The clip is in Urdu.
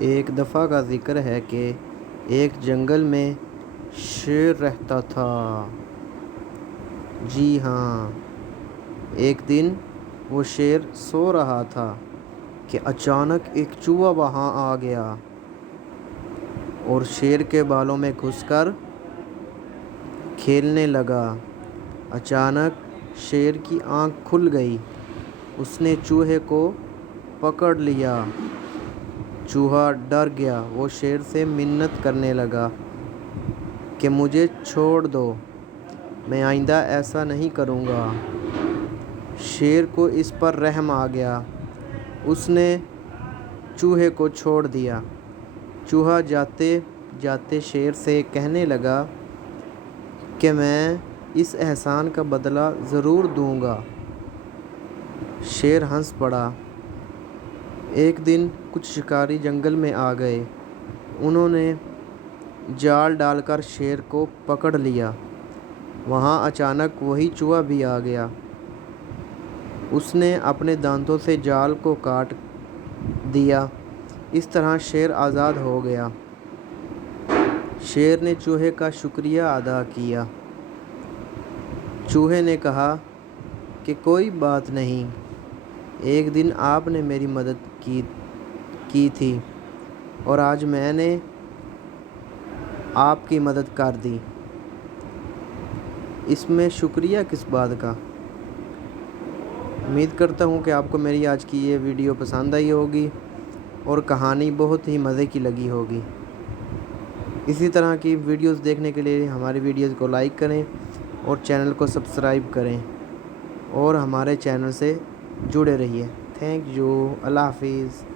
ایک دفعہ کا ذکر ہے کہ ایک جنگل میں شیر رہتا تھا۔ جی ہاں، ایک دن وہ شیر سو رہا تھا کہ اچانک ایک چوہا وہاں آ گیا اور شیر کے بالوں میں گھس کر کھیلنے لگا۔ اچانک شیر کی آنکھ کھل گئی۔ اس نے چوہے کو پکڑ لیا۔ چوہا ڈر گیا۔ وہ شیر سے منت کرنے لگا کہ مجھے چھوڑ دو، میں آئندہ ایسا نہیں کروں گا۔ شیر کو اس پر رحم آ گیا۔ اس نے چوہے کو چھوڑ دیا۔ چوہا جاتے جاتے شیر سے کہنے لگا کہ میں اس احسان کا بدلہ ضرور دوں گا۔ شیر ہنس پڑا۔ ایک دن کچھ شکاری جنگل میں آ گئے۔ انہوں نے جال ڈال کر شیر کو پکڑ لیا۔ وہاں اچانک وہی چوہا بھی آ گیا۔ اس نے اپنے دانتوں سے جال کو کاٹ دیا۔ اس طرح شیر آزاد ہو گیا۔ شیر نے چوہے کا شکریہ ادا کیا۔ چوہے نے کہا کہ کوئی بات نہیں، ایک دن آپ نے میری مدد کی تھی اور آج میں نے آپ کی مدد کر دی، اس میں شکریہ کس بات کا۔ امید کرتا ہوں کہ آپ کو میری آج کی یہ ویڈیو پسند آئی ہوگی اور کہانی بہت ہی مزے کی لگی ہوگی۔ اسی طرح کی ویڈیوز دیکھنے کے لیے ہماری ویڈیوز کو لائک کریں اور چینل کو سبسکرائب کریں اور ہمارے چینل سے جڑے رہیے۔ Thank you. اللہ حافظ۔